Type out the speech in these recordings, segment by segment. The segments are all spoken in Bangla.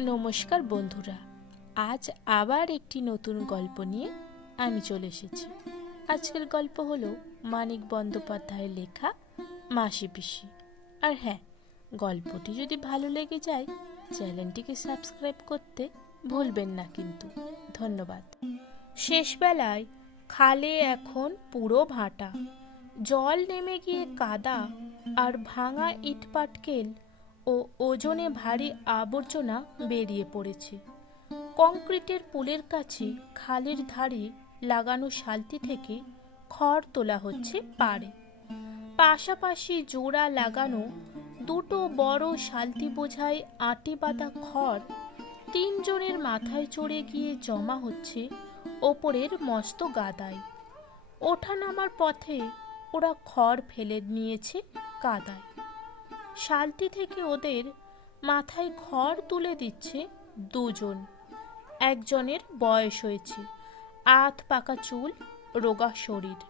নমস্কার বন্ধুরা, আজ আবার একটি নতুন গল্প নিয়ে আমি চলে এসেছি। আজকের গল্প হলো মানিক বন্দ্যোপাধ্যায়ের লেখা মাসি পিসি। আর হ্যাঁ, গল্পটি যদি ভালো লেগে যায় চ্যানেলটিকে সাবস্ক্রাইব করতে ভুলবেন না কিন্তু। ধন্যবাদ। শেষবেলায় খালে এখন পুরো ভাটা, জল নেমে গিয়ে কাদা আর ভাঙা ইটপাটকেল ও ওজনে ভারী আবর্জনা বেরিয়ে পড়েছে। কংক্রিটের পুলের কাছে খালের ধারে লাগানো শালতি থেকে খড় তোলা হচ্ছে পাড়ে। পাশাপাশি জোড়া লাগানো দুটো বড় শালতি বোঝাই আঁটি বাঁধা খড় তিনজনের মাথায় চড়ে গিয়ে জমা হচ্ছে ওপরের মস্ত গাদায়। ওঠা নামার পথে ওরা খড় ফেলে নিয়েছে কাদায়। শালতি থেকে ওদের মাথায় খড় তুলে দিচ্ছে দুজন। একজনের বয়স হয়েছে, আধ পাকা চুল, রোগা শরীর।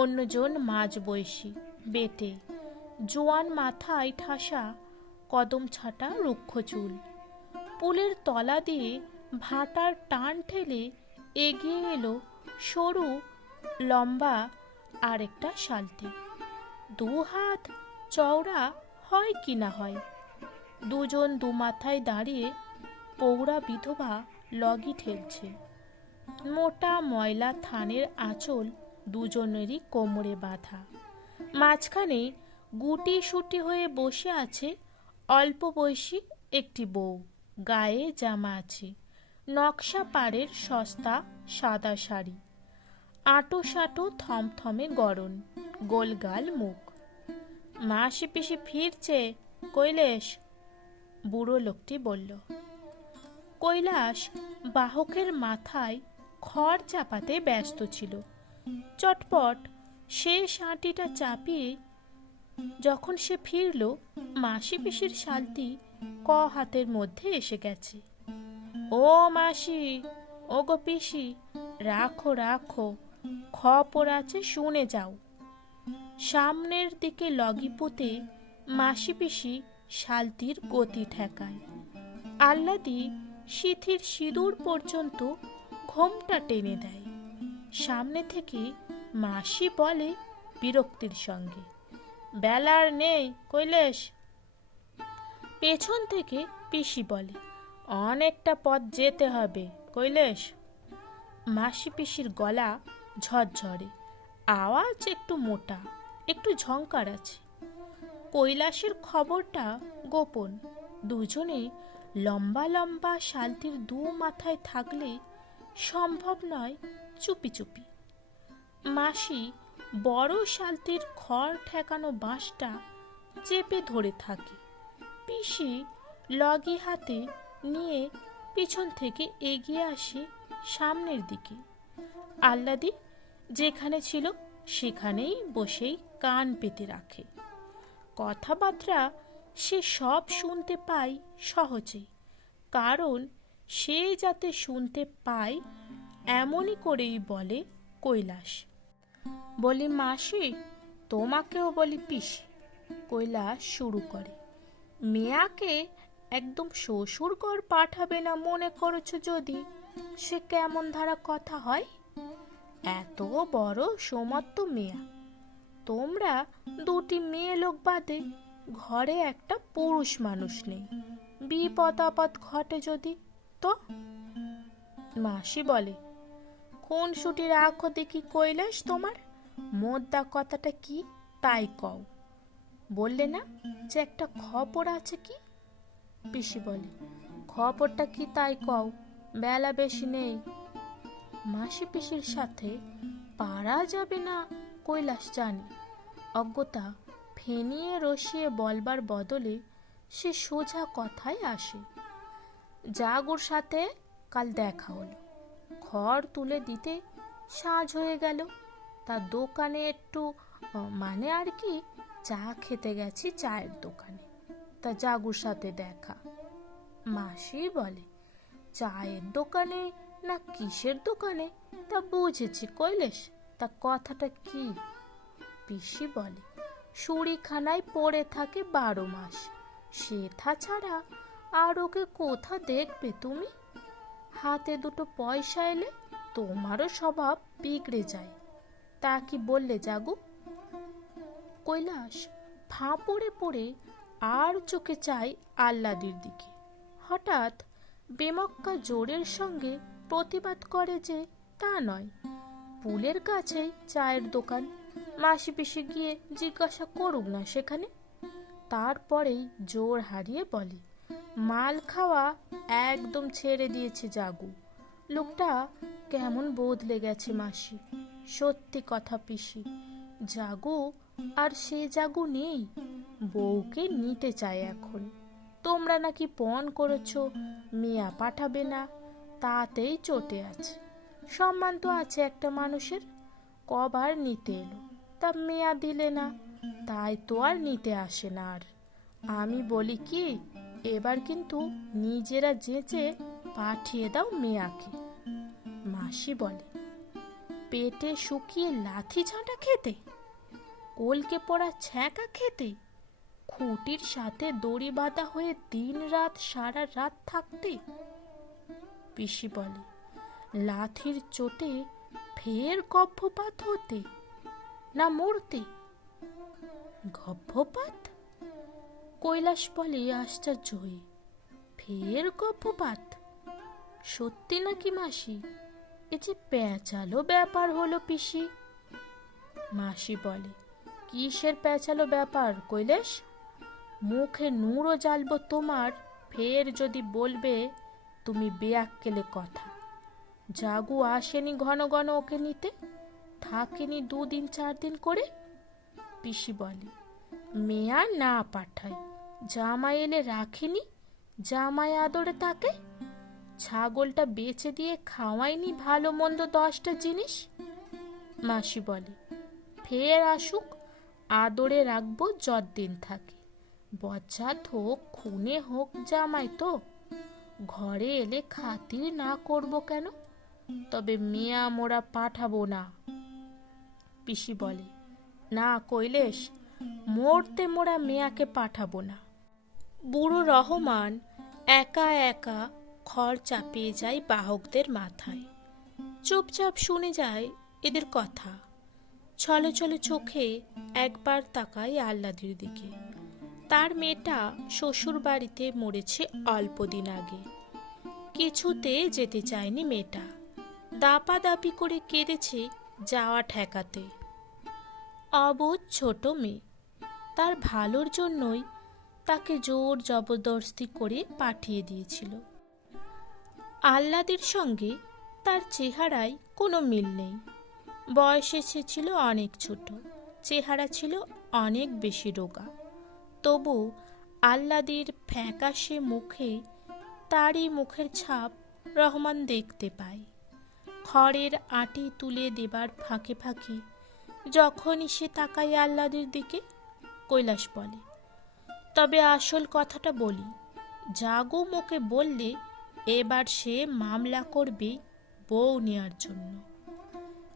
অন্যজন মাঝবয়সী, বেটে, জোয়ান, মাথায় ঠাসা কদম ছাটা রুক্ষ চুল। পুলের তলা দিয়ে ভাটার টান ঠেলে এগিয়ে এলো সরু লম্বা আরেকটা শালতি, 2 হাত চওড়া হয় কি না হয়। দুজন দু মাথায় দাঁড়িয়ে পৌরা বিধবা লগি ঠেলছে। মোটা ময়লা থানের আঁচল দুজনেরই কোমরে বাঁধা। মাঝখানে গুটি সুটি হয়ে বসে আছে অল্প বয়সী একটি বউ। গায়ে জামা আছে, নকশা পাড়ের সস্তা সাদা শাড়ি, আঁটো সাঁটো থমথমে গড়ন, গোলগাল মুখ। মাসি পিসি ফিরছে কৈলাস, বুড়ো লোকটি বলল। কৈলাস বাহকের মাথায় খড় চাপাতে ব্যস্ত ছিল। চটপট শেষ আঁটিটা চাপিয়ে যখন সে ফিরল, মাসি পিসির শালতি হাতের মধ্যে এসে গেছে। ও মাসি, ও গো পিসি, রাখো রাখো, খবর আছে শুনে যাও। সামনের দিকে লগি পুঁতে মাসি পিসি শালতির গতি ঠেকায়। আহ্লাদি সিথির সিঁদুর পর্যন্ত ঘোমটা টেনে দেয়। সামনে থেকে মাসি বলে বিরক্তির সঙ্গে, বেলার নেই কৈলাস। পেছন থেকে পিসি বলে, অনেকটা পথ যেতে হবে কৈলাস। মাসি পিসির গলা ঝরঝরে, আওয়াজ একটু মোটা, একটু ঝংকার আছে। কৈলাসের খবরটা গোপন। দুজনে লম্বা লম্বা শালতির দু মাথায় থাকলে সম্ভব নয় চুপি চুপি। মাসি বড় শালতির খড় ঠেকানো বাঁশটা চেপে ধরে থাকে। পিসি লগি হাতে নিয়ে পিছন থেকে এগিয়ে আসে সামনের দিকে। আহ্লাদি যেখানে ছিল সেখানেই বসেই কান পেতে রাখে। কথাবার্তা সে সব শুনতে পায় সহজেই, কারণ সে যাতে শুনতে পায় এমনই করেই বলে কৈলাস। বলি মাসি, তোমাকেও বলি পিসি। কৈলাস শুরু করে, মেয়াকে একদম শ্বশুর ঘর পাঠাবে না মনে করেছো যদি, সে কেমন ধারা কথা হয়? এত বড় সমর্থ মেয়া, তোমরা দুটি মেয়ে লোক বাদে ঘরে একটা পুরুষ মানুষ নেই। বিপদ আপদ ঘটে যদি তো? মাসি বলে, কোন ছুটি রাখো দেখি কৈলাস, তোমার মোদ্দা কথাটা কি তাই কও। বললে না যে একটা খবর আছে কি? পিসি বলে, খবরটা কি তাই কও, বেলা বেশি নেই। মাসি পিসির সাথে পারা যাবে না কৈলাস জানে। অজ্ঞতা ফেনিয়ে রসিয়ে বলবার বদলে সে সোজা কথায় আসে। জাগুর সাথে কাল দেখা হলো, খড় তুলে দিতে সাজ হয়ে গেল। তার দোকানে একটু মানে আর কি, চা খেতে গেছি চায়ের দোকানে, তা জাগুর সাথে দেখা। মাসি বলে, চায়ের দোকানে না কিসের দোকানে? তা বুঝেছি কৈলাস, তা কথাটা কি? পিসি বলে, শুঁড়িখানায় পড়ে থাকে 12 মাস, সেথা ছাড়া আর ওকে কোথা দেখবে তুমি? হাতে দুটো পয়সা এলে তোমারও স্বভাব বিগড়ে যায়। তা কি বললে জাগু? কৈলাস ফাঁপড়ে পড়ে আর চোখে চায় আহ্লাদির দিকে। হঠাৎ বেমক্কা জোরের সঙ্গে প্রতিবাদ করে যে তা নয়, পুলের কাছেই চায়ের দোকান, মাসি পিসি গিয়ে জিজ্ঞাসা করুক না সেখানে। তারপরেই জোর হারিয়ে বলে, মাল খাওয়া একদম ছেড়ে দিয়েছে জাগু। লোকটা কেমন বদলে গেছে মাসি। সত্যি কথা পিসি, জাগু আর সে জাগু নেই। বউকে নিতে চায় এখন। তোমরা নাকি পণ করেছো মিয়া পাঠাবে না, তাতেই চটে আছে। সম্মান তো আছে একটা মানুষের। কবার নিতে এলো, তা মেয়া দিলে না, তাই তো আর নিতে আসে না। আর আমি বলি কি, এবার কিন্তু নিজেরা যেচে পাঠিয়ে দাও মেয়াকে। মাসি বলে, পেটে শুকিয়ে লাথি ঝাঁটা খেতে, কলকে পড়া ছ্যাঁকা খেতে, খুঁটির সাথে দড়ি বাঁধা হয়ে দিন রাত সারা রাত থাকতে। পিসি বলে, লাথির চোটে ফের গর্ভপাত হতে, না মরতে? গর্ভপাত? কৈলাস বলে আশ্চর্য হয়ে, ফের গর্ভপাত? সত্যি নাকি মাসি? এ যে পেঁচালো ব্যাপার হলো পিসি। মাসি বলে, কিসের পেঁচালো ব্যাপার কৈলাস? মুখে নুরো জ্বালবো তোমার, ফের যদি বলবে তুমি বেয়াক্কেলে কথা। জাগু আসেনি ঘন ঘন ওকে নিতে, থাকেনি 2 দিন 4 দিন করে। পিসি বলে, মেয়া না পাঠায়, জামাই এলে রাখেনি, জামাই আদরে তাকে। ছাগলটা বেচে দিয়ে খাওয়াইনি ভালো মন্দ 10টা জিনিস। মাসি বলে, ফের আসুক, আদরে রাখবো যতদিন থাকে। বজ্জাত হোক খুনে হোক জামাই তো, ঘরে এলে খাতির না করব কেন? তবে মেয়া মোরা পাঠাবো না। পিসি বলে, না কৈলেশ, মরতে মোরা মেয়াকে পাঠাবো না। বুড়ো রহমান একা একা খড় চাপিয়ে যায় বাহকদের মাথায়। চুপচাপ শুনে যায় এদের কথা। ছলে ছলে চোখে একবার তাকায় আহ্লাদির দিকে। তার মেয়েটা শ্বশুর বাড়িতে মরেছে অল্প দিন আগে। কিছুতে যেতে চায়নি মেয়েটা, দাপাদাপি করে কেঁদেছে যাওয়া ঠেকাতে। অবুঝ ছোট মেয়ে, তার ভালোর জন্যই তাকে জোর জবরদস্তি করে পাঠিয়ে দিয়েছিল। আহ্লাদির সঙ্গে তার চেহারায় কোনো মিল নেই। বয়সে সে ছিল অনেক ছোট, চেহারা ছিল অনেক বেশি রোগা। তবু আহ্লাদির ফ্যাকাশে মুখে তারই মুখের ছাপ রহমান দেখতে পায়। খড়ের আঁটি তুলে দেবার ফাঁকে ফাঁকে যখনই সে তাকায় আহ্লাদির দিকে, কৈলাস বলে, তবে আসল কথাটা বলি, জাগু মুখে বললে এবার সে মামলা করবে বউ নেওয়ার জন্য।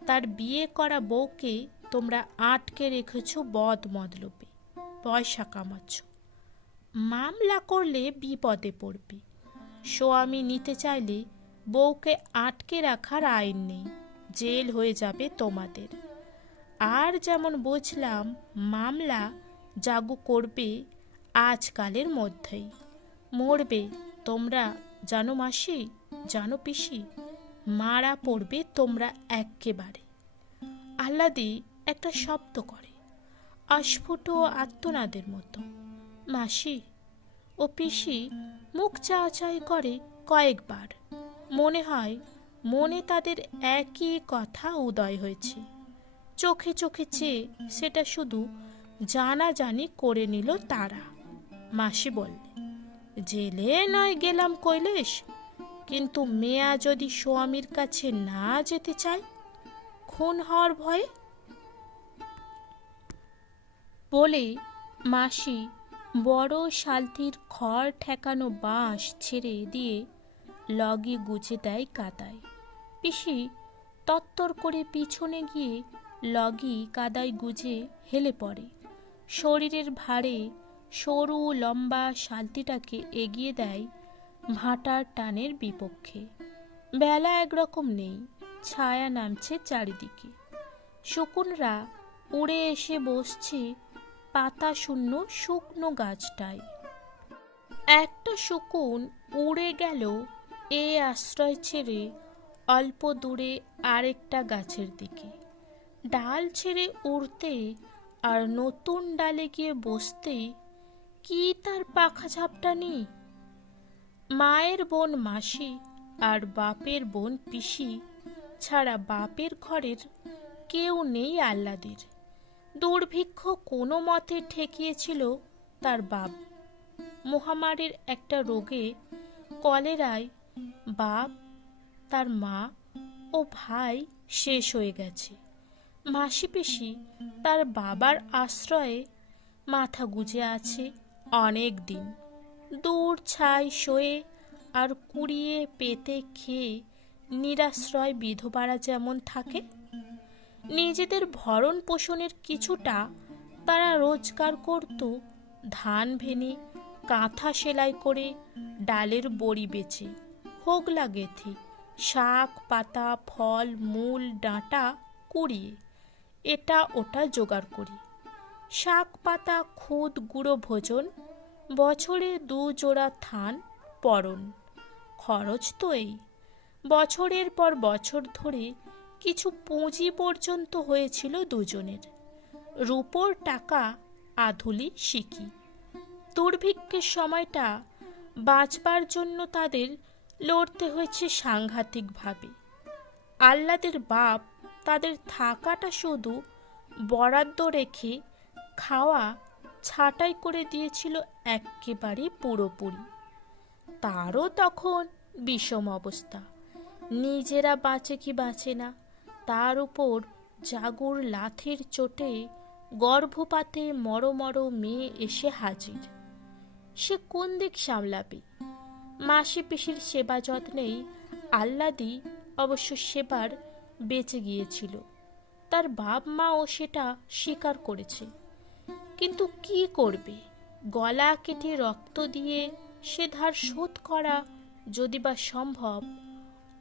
তার বিয়ে করা বউকে তোমরা আটকে রেখেছ বদ মতলবে, পয়সা কামাচ্ছ। মামলা করলে বিপদে পড়বে। স্বামী নিতে চাইলে বউকে আটকে রাখার আইন নেই, জেল হয়ে যাবে তোমাদের। আর যেমন বুঝলাম মামলা জাগু করবে আজকালের মধ্যেই। মরবে তোমরা জানো মাসি, জানো পিসি, মারা পড়বে তোমরা এক্কেবারে। আহ্লাদি একটা শব্দ করে, অস্ফুট আর্তনাদের মতো। মাসি ও পিসি মুখ চাওয়াচাই করে কয়েকবার। মনে হয় মনে তাদের একই কথা উদয় হয়েছে। চোখে চোখে চেয়ে সেটা শুধু জানাজানি করে নিল তারা। মাসি বললে, জেলে নয় গেলাম কৈলেশ, কিন্তু মেয়া যদি স্বামীর কাছে না যেতে চায়, খুন হওয়ার ভয়ে। বলে মাসি বড় শালতির খড় ঠেকানো বাঁশ ছেড়ে দিয়ে লগি গুজে দেয় কাদায়। পিসি তত্তর করে পিছনে গিয়ে লগি কাদায় গুজে হেলে পড়ে। শরীরের ভারে সরু লম্বা শালটিটাকে এগিয়ে দেয় ভাটার টানের বিপক্ষে। বেলা একরকম নেই, ছায়া নামছে চারিদিকে। শকুনরা উড়ে এসে বসছে পাতা শূন্য শুকনো গাছটায়। একটা শকুন উড়ে গেল এ আশ্রয় ছেড়ে অল্প দূরে আরেকটা গাছের দিকে। ডাল ছেড়ে উড়তে আর নতুন ডালে গিয়ে বসতে কি তার পাখা ঝাপটানি? মায়ের বোন মাসি আর বাপের বোন পিসি ছাড়া বাপের ঘরের কেউ নেই আহ্লাদের। দুর্ভিক্ষ কোনো মতে ঠেকিয়েছিল তার বাপ। মহামারীর একটা রোগে, কলেরায় বাপ, তার মা ও ভাই শেষ হয়ে গেছে। মাসি পিসি তার বাবার আশ্রয়ে মাথা গুজে আছে অনেক দিন। দূর ছাই শোয়ে আর কুড়িয়ে পেতে খেয়ে নিরাশ্রয় বিধবারা যেমন থাকে, নিজেদের ভরণ পোষণের কিছুটা তারা রোজগার করত ধান ভেনে, কাঁথা সেলাই করে, ডালের বড়ি বেচে, হোগলা গেথে, শাক পাতা ফল মূল ডাঁটা কুড়িয়ে এটা ওটা জোগাড় করি। শাক পাতা খুদ গুঁড়ো ভোজন, বছরে 2 জোড়া থান পরন। খরচ তো এই। বছরের পর বছর ধরে কিছু পুঁজি পর্যন্ত হয়েছিল দুজনের। রূপোর টাকা আধুলি শিখি। দুর্ভিক্ষের সময়টা বাঁচবার জন্য তাদের লড়তে হয়েছে সাংঘাতিকভাবে। আহ্লাদের বাপ তাদের থাকাটা শুধু বরাদ্দ রেখে খাওয়া ছাঁটাই করে দিয়েছিল একেবারে পুরোপুরি। তারও তখন বিষম অবস্থা। নিজেরা বাঁচে কি বাঁচে না, তার উপর জাগুর লাথির চোটে গর্ভপাতে মরো মেয়ে এসে হাজির। সে কোন দিক সামলাবে? মাসি পিসির সেবা যত্নেই আহ্লাদি অবশ্য সেবার বেঁচে গিয়েছিল। তার বাপ মাও সেটা স্বীকার করেছে। কিন্তু কি করবে? গলা কেটে রক্ত দিয়ে সে ধার শোধ করা যদি বা সম্ভব,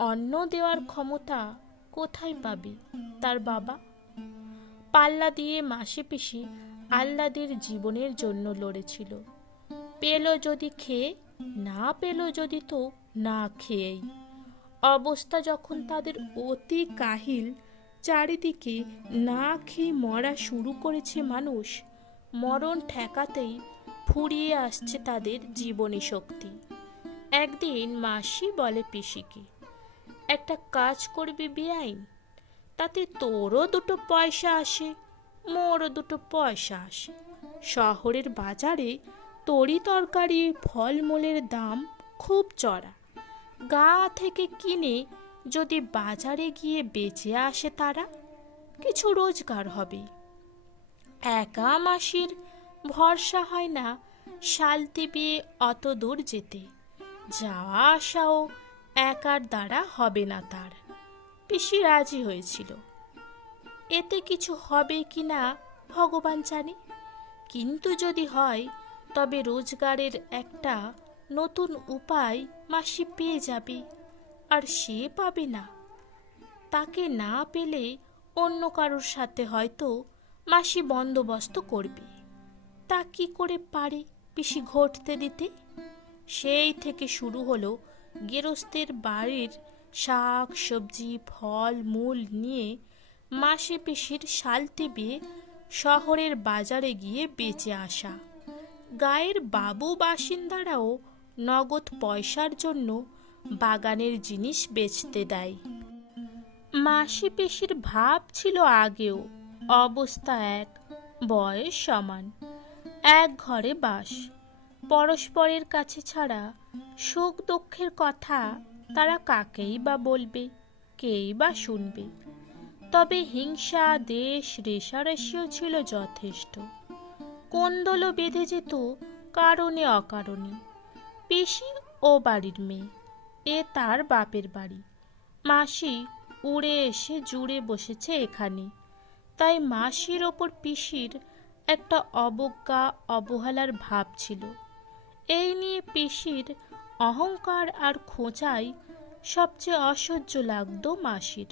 অন্ন দেওয়ার ক্ষমতা কোথায় পাবে তার বাবা? পাল্লা দিয়ে মাসি পিসি আহ্লাদের জীবনের জন্য লড়েছিল। পেল যদি খেয়ে, না পেল যদি তো না খেয়েই। অবস্থা যখন তাদের অতি কাহিল, চারিদিকে না খেয়ে মরা শুরু করেছে মানুষ, মরণ ঠেকাতেই ফুরিয়ে আসছে তাদের জীবনী শক্তি। একদিন মাসি বলে পিসিকে, একটা কাজ করবি বেআইন, তাতে তোরও 2 পয়সা আসে, মোরও 2 পয়সা আসে। শহরের বাজারে তরি তরকারি ফলমূলের দাম খুব চড়া। গা থেকে কিনে যদি বাজারে গিয়ে বেচে আসে তারা, কিছু রোজগার হবে। একা মাসির ভরসা হয় না শালতি বিয়ে অত দূর যেতে। যাওয়া আসাও একার দ্বারা হবে না তার। পিসি রাজি হয়েছিল। এতে কিছু হবে কি না ভগবান জানে, কিন্তু যদি হয় তবে রোজগারের একটা নতুন উপায় মাসি পেয়ে যাবে। আর সে পাবে না। তাকে না পেলে অন্য কারোর সাথে হয়তো মাসি বন্দোবস্ত করবে। তা কি করে পারে পিসি ঘটতে দিতে? সেই থেকে শুরু হলো গেরস্তের বাড়ির শাক সবজি ফল মূল নিয়ে মাসি পিসির শালতি বিয়ে শহরের বাজারে গিয়ে বেচে আসা। গায়ের বাবু বাসিন্দারাও নগদ পয়সার জন্য বাগানের জিনিস বেচতে দেয়। মাসি পিসির ভাব ছিল আগেও, অবস্থা এক, বয়স সমান, এক ঘরে বাস। পরস্পরের কাছে ছাড়া সুখ দুঃখের কথা তারা কাকেই বা বলবে, কেই বা শুনবে। তবে হিংসা দেশ রেষারেষিও ছিল যথেষ্ট। কোন্দলও বেঁধে যেত কারণে অকারণে। পিসি ও বাড়ির মেয়ে, এ তার বাপের বাড়ি। মাসি উড়ে এসে জুড়ে বসেছে এখানে, তাই মাসির ওপর পিসির একটা অবজ্ঞা অবহেলার ভাব ছিল। এই নিয়ে পিসির অহংকার আর খোঁচাই সবচেয়ে অসহ্য লাগতো মাসির।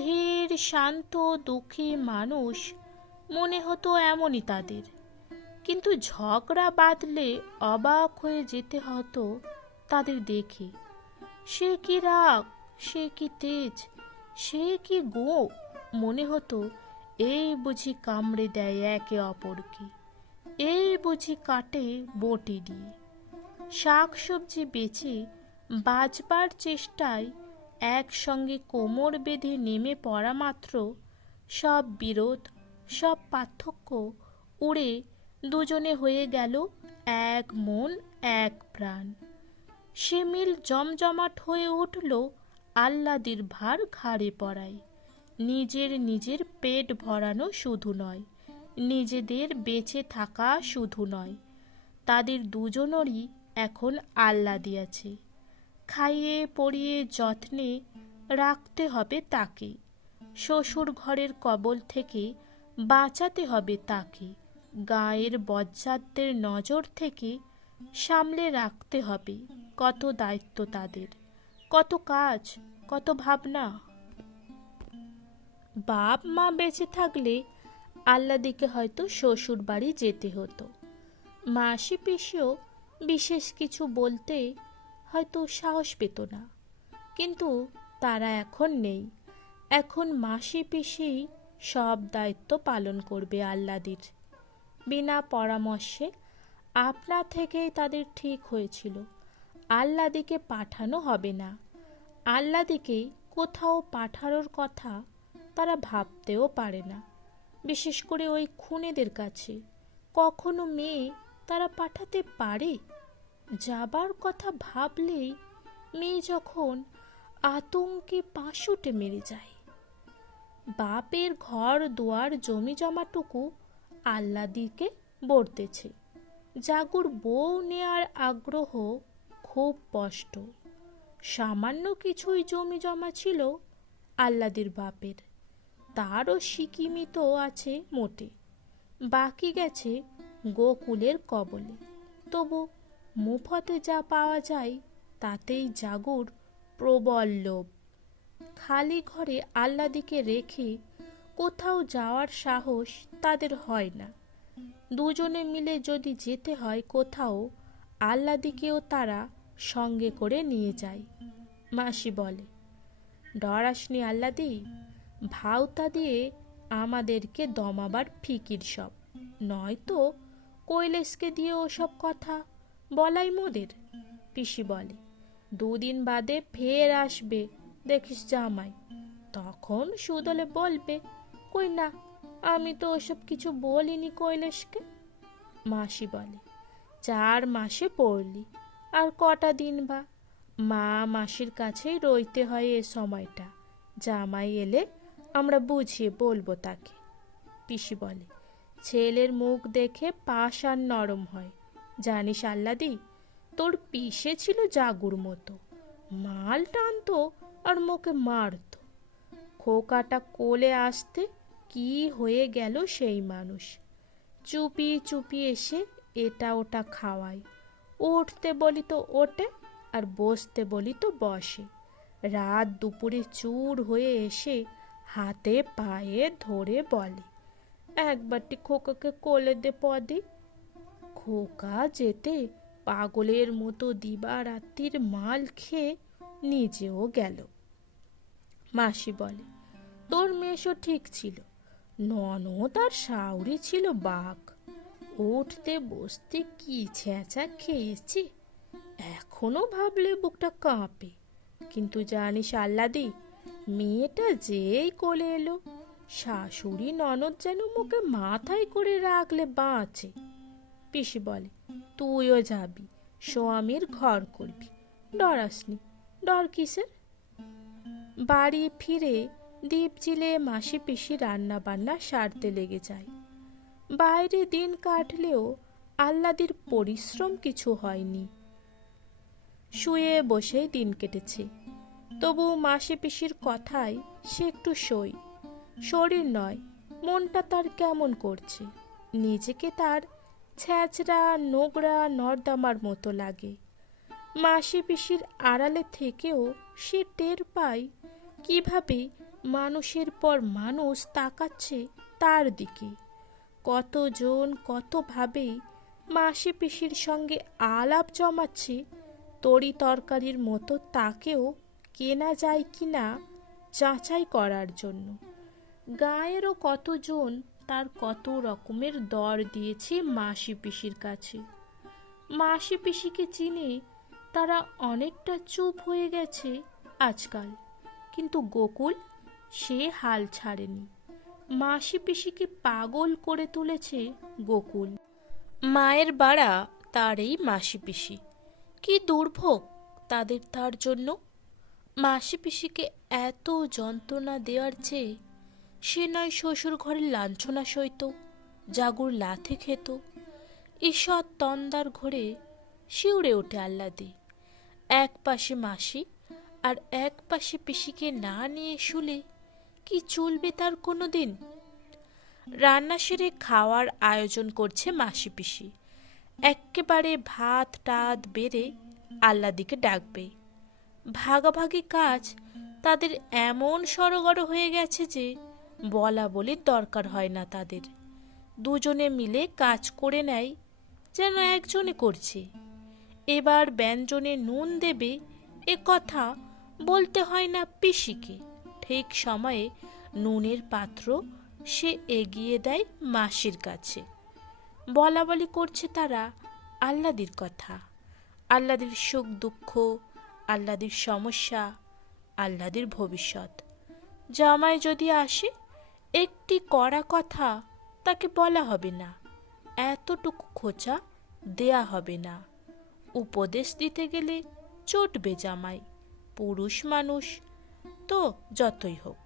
ধীর শান্ত দুঃখী মানুষ মনে হতো এমনই তাদের, কিন্তু ঝগড়া বাঁধলে অবাক হয়ে যেতে হতো তাদের দেখে। সে কি রাগ, সে কি তেজ, সে কি গো! মনে হতো এই বুঝি কামড়ে দেয় একে অপরকে, এই বুঝি কাটে বটি দিয়ে। শাক সবজি বেচে বাঁচবার চেষ্টায় একসঙ্গে কোমর বেঁধে নেমে পড়া মাত্র সব বিরোধ, সব পার্থক্য উড়ে দুজনে হয়ে গেল এক মন এক প্রাণ। সে মিল জমজমাট হয়ে উঠল আহ্লাদির ভার ঘাড়ে পড়ায়। নিজের পেট ভরানো শুধু নয়, নিজেদের বেঁচে থাকা শুধু নয়, তাদের দুজনেরই এখন আহ্লাদি আছে। খাইয়ে পরিয়ে যত্নে রাখতে হবে তাকে, শ্বশুর ঘরের কবল থেকে বাঁচাতে হবে তাকে, গায়ের বজ্জাতদের নজর থেকে সামলে রাখতে হবে। কত দায়িত্ব তাদের, কত কাজ, কত ভাবনা। বাপ মা বেঁচে থাকলে আহ্লাদিকে হয়তো শ্বশুর বাড়ি যেতে হতো। মাসি পিসিও বিশেষ কিছু বলতে হয়তো সাহস পেত না, কিন্তু তারা এখন নেই। এখন মাসি পিসি সব দায়িত্ব পালন করবে আহ্লাদির। বিনা পরামর্শে আপনা থেকেই তাদের ঠিক হয়েছিল আহ্লাদিকে পাঠানো হবে না। আহ্লাদিকে কোথাও পাঠানোর কথা তারা ভাবতেও পারে না, বিশেষ করে ওই খুনেদের কাছে। কখনো মেয়ে তারা পাঠাতে পারে? যাবার কথা ভাবলেই মেয়ে যখন আতঙ্কে পাশুটে মেরে যায়। বাপের ঘর দুয়ার জমি জমাটুকু আহ্লাদিকে বর্তেছে। জাগুর বউ নেয়ার আগ্রহ খুব স্পষ্ট। সামান্য কিছুই জমি জমা ছিল আহ্লাদির বাপের, তারও সিকিমি তো আছে মোটে, বাকি গেছে গোকুলের কবলে। তবু মুফতে যা পাওয়া যায় তাতেই জাগুর প্রবল লোভ। খালি ঘরে আহ্লাদিকে রেখে কোথাও যাওয়ার সাহস তাদের হয় না। দুজনে মিলে যদি যেতে হয় কোথাও, আহ্লাদিকেও তারা সঙ্গে করে নিয়ে যায়। মাসি বলে, ডরাসনি আহ্লাদি, ভাওতা দিয়ে আমাদেরকে দমাবার ফিকির সব, নয়তো কৈলেশকে দিয়ে ওসব কথা বলাই মোদের। পিসি বলে, দুদিন বাদে ফের আসবে দেখিস জামাই, তখন সুদলে বলবে, কই না, আমি তো ওসব কিছু বলিনি কৈলেশকে। মাসি বলে, 4 মাসে পড়লি, আর কটা দিন বা? মা মাসির কাছেই রইতে হয় এ সময়টা, জামাই এলে আমরা বুঝিয়ে বলবো তাকে। পিসি বলে, ছেলের মুখ দেখে পাষাণ নরম হয়, জানিস আহ্লাদি, তোর পিসে ছিল জাগুর মতো, মাল টানতো আর মুখে মারত। খোকাটা কোলে আসতে কি হয়ে গেল সেই মানুষ। চুপি চুপি এসে এটা ওটা খাওয়ায়, উঠতে বলি তো ওঠে, আর বসতে বলি তো বসে। রাত দুপুরে চুর হয়ে এসে হাতে পায়ে ধরে বলে, একবারটি খোকাকে কোলে দে পদি। খোকা যেতে পাগলের মতো দিবারাত্রির মাল খেয়ে নিজেও গেল। মাসি বলে, তোর মেশো ঠিক ছিল, ননদ আর শাউরি ছিল বাঘ, উঠতে বসতে কি ছেঁচা খেয়েছে, এখনো ভাবলে বুকটা কাঁপে। কিন্তু জানিস আহ্লাদি, মেয়েটা যেই কোলে এলো, শাশুড়ি ননদ যেন মুখে মাথায় করে রাখলে বাঁচে। পিসি বলে, তুইও যাবি, স্বামীর ঘর করবি, ডরাসনি, ডর কিসের? বাড়ি ফিরে দ্বীপ চিলে মাসি পিসি রান্না বান্না সারতে লেগে যায়। বাইরে দিন কাটলেও আহ্লাদির পরিশ্রম কিছু হয়নি, শুয়ে বসেই দিন কেটেছে। তবু মাসি পিসির কথায় সে একটু সই, শরীর নয় মনটা তার কেমন করছে। নিজেকে তার ছ্যাঁচড়া নোংরা নর্দমার মতো লাগে। মাসি পিসির আড়ালে থেকেও সে টের পায় কিভাবে মানুষের পর মানুষ তাকাচ্ছে তার দিকে। কতজন কতভাবে মাসি পিসির সঙ্গে আলাপ জমাচ্ছে তরি তরকারির মতো তাকেও কেনা যায় কি না যাচাই করার জন্য। গাঁয়েরও কতজন তার কত রকমের দর দিয়েছে মাসি পিসির কাছে। মাসি পিসিকে চিনে তারা অনেকটা চুপ হয়ে গেছে আজকাল, কিন্তু গোকুল সে হাল ছাড়েনি। মাসি পিসিকে পাগল করে তুলেছে গোকুল। মায়ের বাড়া তার এই মাসি পিসি, কি দুর্ভোগ তাদের তার জন্য। মাসি পিসিকে এত যন্ত্রণা দেওয়ার চেয়ে সে নয় শ্বশুর ঘরের লাঞ্ছনা সইত, জাগুর লাথি খেত। ঈষৎ তন্দার ঘরে শিউরে ওঠে আহ্লাদে। এক পাশে মাসি আর এক পাশে পিসিকে না নিয়ে শুলে কি চলবে তার কোনো দিন। রান্না সেরে খাওয়ার আয়োজন করছে মাসি পিসি। এক্কেবারে ভাত টাত বেড়ে আহ্লাদিকে ডাকবে। ভাগাভাগি কাজ তাদের এমন সড়গড় হয়ে গেছে যে বলা বলির দরকার হয় না তাদের। দুজনে মিলে কাজ করে নেয় যেন একজনে করছে। এবার ব্যঞ্জনে নুন দেবে এ কথা বলতে হয় না পিসিকে। ঠিক সময়ে নুনের পাত্র সে এগিয়ে দেয় মাসির কাছে। বলা বলি করছে তারা আহ্লাদির কথা, আহ্লাদির সুখ দুঃখ, আহ্লাদির সমস্যা, আহ্লাদির ভবিষ্যৎ। জামাই যদি আসে একটি কড়া কথা তাকে বলা হবে না, এতটুকু খোঁচা দেয়া হবে না। উপদেশ দিতে গেলে চটবে জামাই, পুরুষ মানুষ তো যতই হোক।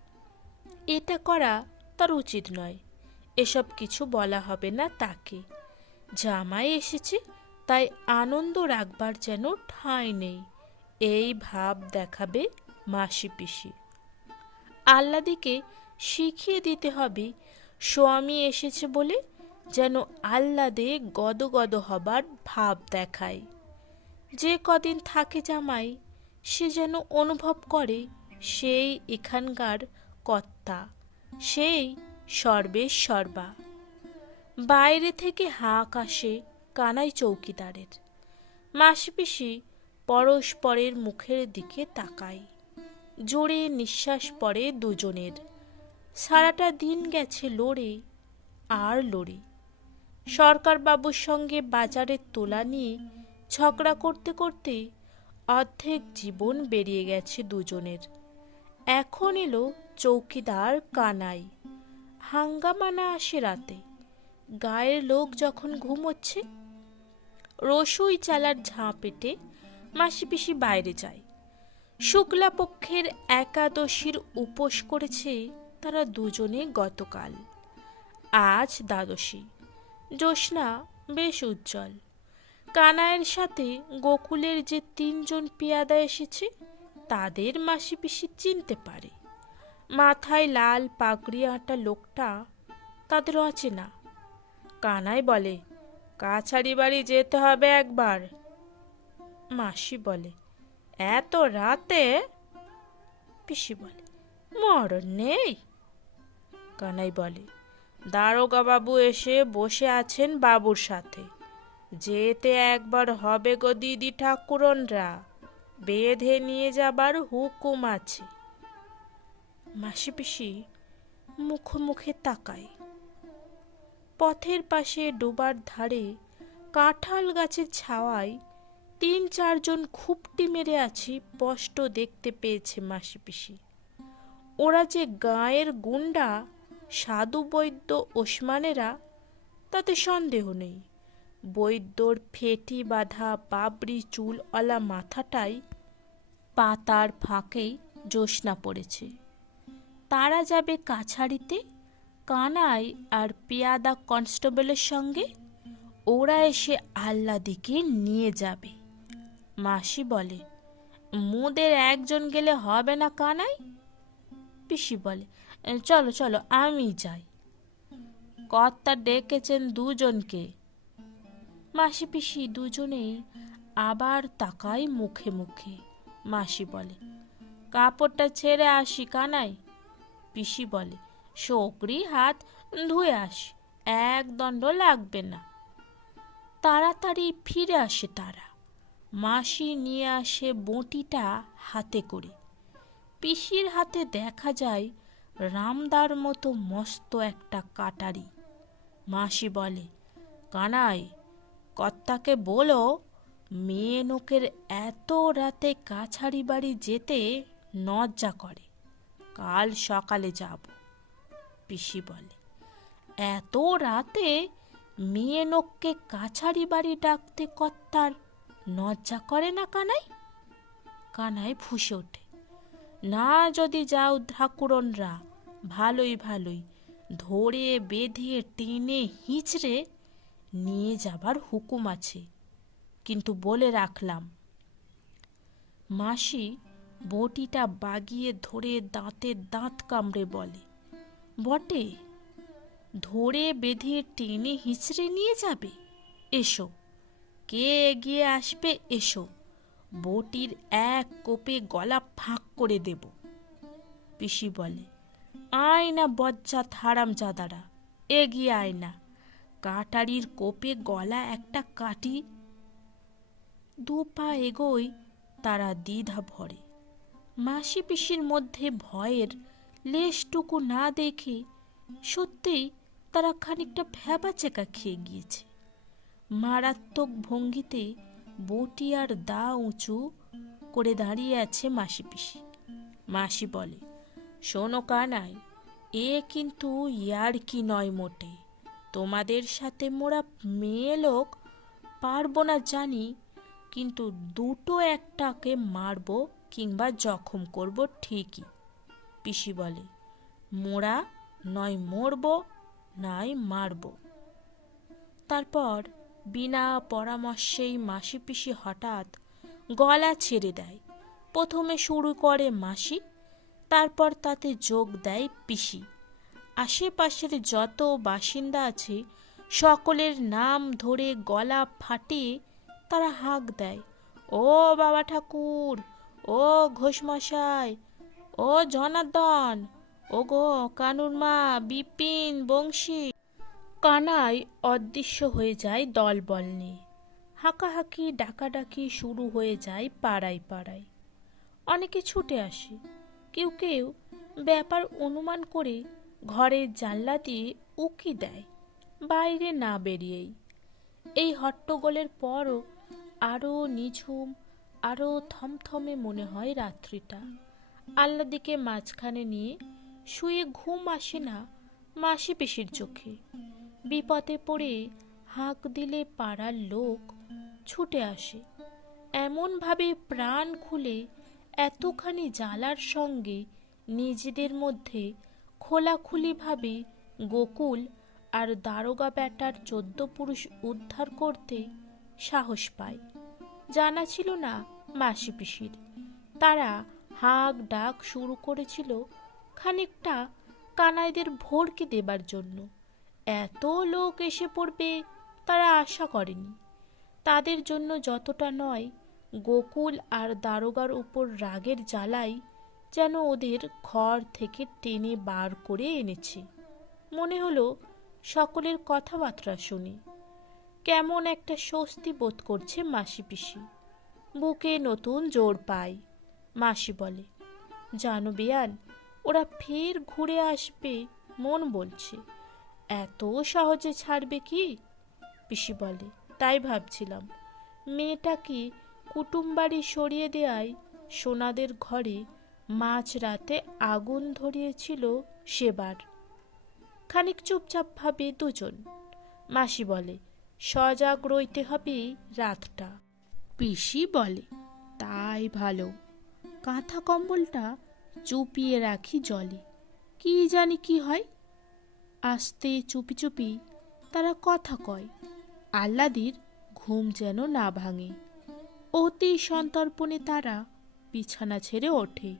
এটা করা তার উচিত নয়, এসব কিছু বলা হবে না তাকে। জামাই এসেছে তাই আনন্দ রাখবার যেন ঠাঁই নেই, এই ভাব দেখাবে মাসি পিসি। আহ্লাদিকে শিখিয়ে দিতে হবে স্বামী এসেছে বলে যেন আহ্লাদে গদগদ হবার ভাব দেখায়। যে কদিন থাকে জামাই সে যেন অনুভব করে সেই এখানকার কর্তা, সেই সর্বের সর্বা। বাইরে থেকে হাঁক আসে কানাই চৌকিদারের। মাসি পিসি পরস্পরের মুখের দিকে তাকায়। জোরে নিঃশ্বাস পড়ে দুজনের। সারাটা দিন গেছে লড়ে আর লড়ে। সরকারবাবুর সঙ্গে বাজারের তোলা নিয়ে ঝগড়া করতে করতে অর্ধেক জীবন বেরিয়ে গেছে দুজনের। এখন এলো চৌকিদার কানাই। হাঙ্গামা না আসে রাতে, গায়ের লোক যখন ঘুমোচ্ছে। রসুই চালার ঝাঁ পেটে মাসি পিসি বাইরে যায়। শুক্লা পক্ষের একাদশীর উপোস করেছে তারা দুজনে গতকাল। আজ দ্বাদশী। জ্যোৎস্না বেশ উজ্জ্বল। কানাইয়ের সাথে গোকুলের যে তিনজন পিয়াদা এসেছে তাদের মাসি পিসি চিনতে পারে। মাথায় লাল পাগড়ি আঁটা লোকটা তাদের অচেনা। কানাই বলে, কাছারি বাড়ি যেতে হবে একবার। মাসি বলে, এত রাতে? পিসি বলে, মরণ নেই। কানাই বলে, দারোগা বাবু এসে বসে আছেন বাবুর সাথে, যেতে একবার হবে গো দিদি ঠাকুরনরা, বেঁধে নিয়ে যাবার হুকুম আছে। মাসি পিসি মুখে তাকায়। পথের পাশে ডোবার ধারে কাঁঠাল গাছের ছাওয়ায় ৩-৪ জন খুপটি মেরে আছে স্পষ্ট দেখতে পেয়েছে মাসি পিসি। ওরা যে গাঁয়ের গুন্ডা সাধু বৈদ্য ওসমানেরা তাতে সন্দেহ নেই। বৈদ্যর ফেটি বাঁধা বাবরি চুলওয়ালা মাথাটাই পাতার ফাঁকেই জ্যোৎস্না পড়েছে। তারা যাবে কাছারিতে কানাই আর পেয়াদা কনস্টেবলের সঙ্গে। ওরা এসে আহ্লাদিকে নিয়ে যাবে। মাসি বলে, মুদের একজন গেলে হবে না কানাই? পিসি বলে, চলো চলো আমি যাই। কর্তা ডেকেছেন দুজনকে। মাসি পিসি দুজনেই আবার তাকায় মুখে মুখে। মাসি বলে, কাপড়টা ছেড়ে আসি কানাই। পিসি বলে, শোকরি হাত ধুয়ে আসি, এক দণ্ড লাগবে না। তাড়াতাড়ি ফিরে আসে তারা। মাসি নিয়ে আসে বঁটিটা হাতে করে। পিসির হাতে দেখা যায় রামদার মতো মস্ত একটা কাটারি। মাসি বলে, কানাই, কর্তাকে বলো মেয়ে নোকের এত রাতে কাছারি বাড়ি যেতে লজ্জা করে, কাল সকালে যাব। পিসি বলে, এত রাতে মেয়ে নোককে কাছারি বাড়ি ডাকতে কর্তার লজ্জা করে না কানাই? কানাই ফুঁসে ওঠে, না যদি যাও ঠাকুরনরা, ভালোই ভালোই ধরে বেঁধে টেনে হিঁচড়ে নিয়ে যাবার হুকুম আছে, কিন্তু বলে রাখলাম। মাসি বটিটা বাগিয়ে ধরে দাঁতে দাঁত কামড়ে বলে, বটে, ধরে বেঁধে টেনে হিঁচড়ে নিয়ে যাবে? এসো, কে এগিয়ে আসবে এসো, বটির এক কোপে গলা ফাঁক করে দেব। পিসি বলে, আয় না বজ্জাত হারামজাদারা, এগিয়ে আয় না, কাটারির কোপে গলা একটা কাটি। দু পা এগোয় তারা দ্বিধা ভরে। মাসি পিসির মধ্যে ভয়ের লেশটুকু না দেখে সত্যিই তারা খানিকটা ভ্যাবাচেকা খেয়ে গিয়েছে। মারাত্মক ভঙ্গিতে বটি আর দা উঁচু করে দাঁড়িয়ে আছে মাসি পিসি। মাসি বলে, শোনো কানাই, এ কিন্তু ইয়ার্কি নয় মোটে। তোমাদের সাথে মোরা মেয়ে লোক পারবো না জানি, কিন্তু দুটো একটাকে মারবো কিংবা জখম করব ঠিকই। পিসি বলে, মোরা নয় মরবো নয় মারব। তারপর বিনা পরামর্শেই মাসি পিসি হঠাৎ গলা ছেড়ে দেয়। প্রথমে শুরু করে মাসি, তারপর তাতে যোগ দেয় পিসি। আশেপাশের যত বাসিন্দা আছে সকলের নাম ধরে গলা ফাটিয়ে তারা হাঁক দেয়, ও বাবা ঠাকুর, ও ঘোষমশাই, ও জনার্দন, ও গো কানুর মা, বিপিন, বংশী। কানাই অদৃশ্য হয়ে যায় দলবল নিয়ে। হাঁকাহাঁকি ডাকাডাকি শুরু হয়ে যায় পাড়ায় পাড়ায়। অনেকে ছুটে আসে, কেউ কেউ ব্যাপার অনুমান করে ঘরের জানলা দিয়ে উকি দেয়, বাইরে না বেরিয়েই। এই হট্টগোলের পরও আরও নিঝুম, আরও থমথমে মনে হয় রাত্রিটা। আল্লাদিকে মাঝখানে নিয়ে শুয়ে ঘুম আসে না মাসি পিসির চোখে। বিপদে পড়ে হাঁক দিলে পাড়ার লোক ছুটে আসে। এমনভাবে প্রাণ খুলে এতখানি জ্বালার সঙ্গে নিজেদের মধ্যে খোলাখুলিভাবে গোকুল আর দারোগা বেটার 14 পুরুষ উদ্ধার করতে সাহস পায় জানা ছিল না মাসি পিসির। তারা হাঁক ডাক শুরু করেছিল খানিকটা কানাইদের ভড়কে দেবার জন্য। এত লোক এসে পড়বে তারা আশা করেনি। তাদের জন্য যতটা নয়, গোকুল আর দারোগার উপর রাগের জ্বালাই যেন ওদের ঘর থেকে টেনে বার করে এনেছে। মনে হলো সকলের কথাবার্তা শুনে কেমন একটা স্বস্তি বোধ করছে মাসি পিসি। বুকে নতুন জোর পায়। মাসি বলে, জানো বেয়ান, ওরা ফের ঘুরে আসবে মন বলছে। এত সহজে ছাড়বে কি? পিসি বলে, তাই ভাবছিলাম। মেয়েটাকে কুটুম বাড়ি সরিয়ে দেয়ায় সোনাদের ঘরে মাঝরাতে আগুন ধরিয়েছিল সেবার। খানিক চুপচাপ ভাবে দুজন। মাসি বলে, সজাগ রইতে হবে রাতটা। পিসি বলে, তাই ভালো, কাঁথা কম্বলটা চুপিয়ে রাখি জলে, কি জানি কি হয়। আস্তে চুপি চুপি তারা কথা কয়। আহ্লাদির ঘুম যেন না ভাঙে। অতি সন্তর্পণে তারা বিছানা ছেড়ে ওঠে।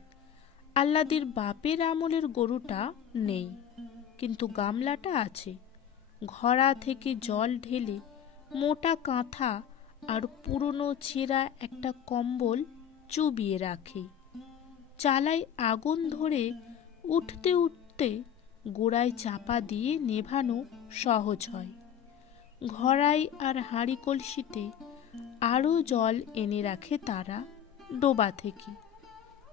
আহ্লাদির বাপের আমলের গরুটা নেই, কিন্তু গামলাটা আছে। ঘড়া থেকে জল ঢেলে মোটা কাঁথা আর পুরনো ছেঁড়া একটা কম্বল চুবিয়ে রাখে। চালায় আগুন ধরে উঠতে উঠতে গোড়ায় চাপা দিয়ে নেভানো সহজ হয়। ঘড়াই আর হাঁড়ি কলসিতে আরও জল এনে রাখে তারা ডোবা থেকে।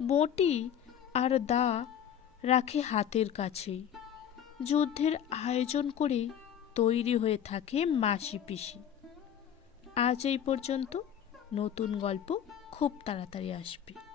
বঁটি আর দা রাখে হাতের কাছেই। যুদ্ধের আয়োজন করে তৈরি হয়ে থাকে মাসি পিসি। আজ এই পর্যন্ত। নতুন গল্প খুব তাড়াতাড়ি আসবে।